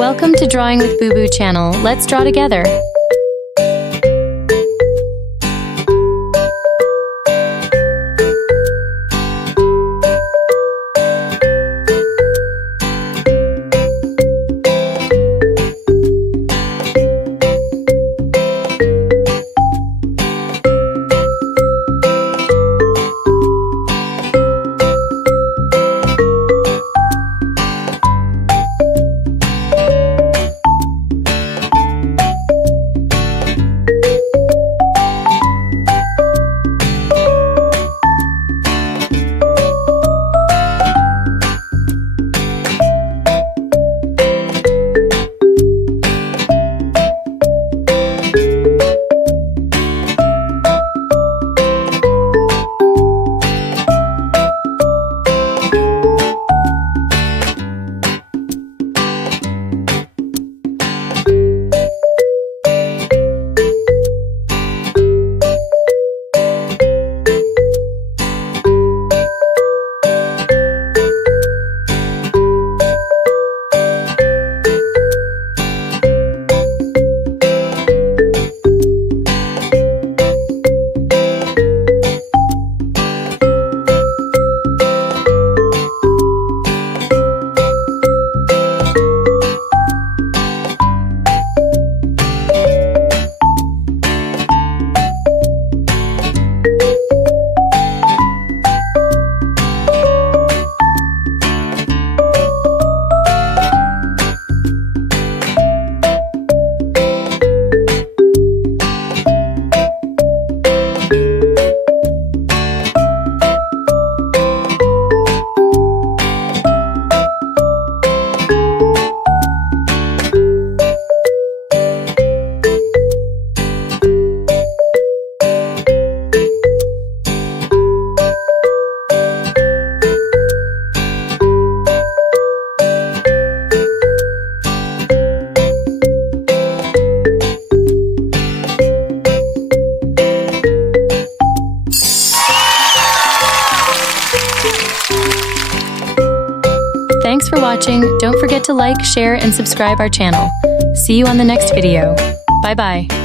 Welcome to Drawing with Boo Boo channel. Let's draw together. Thanks for watching. Don't forget to like, share, and subscribe our channel. See you on the next video. Bye-bye.